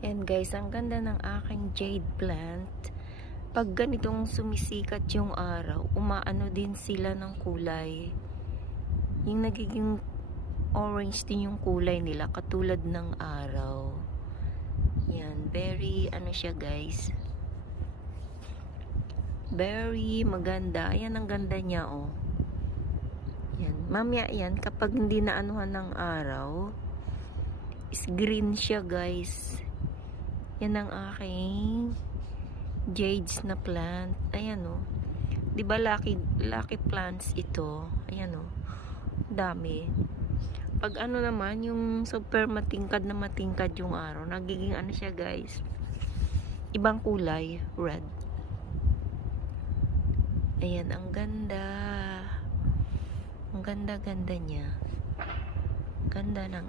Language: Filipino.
And guys, ang ganda ng aking jade plant. Pag ganitong sumisikat yung araw, umaano din sila ng kulay. Yung nagiging orange din yung kulay nila, katulad ng araw. Yan, very ano siya guys. Very maganda. Ayan, ang ganda niya oh. Yan, mamaya yan, kapag hindi na anuhan ng araw, is green siya guys. Yan ang aking jades na plant. Ayan oh. 'Di ba lucky plants ito? Ayan oh. Dami. Pag ano naman, yung super matingkad na matingkad yung araw, nagiging ano siya guys. Ibang kulay, red. Ayan, ang ganda. Ang ganda-ganda niya. Ganda ng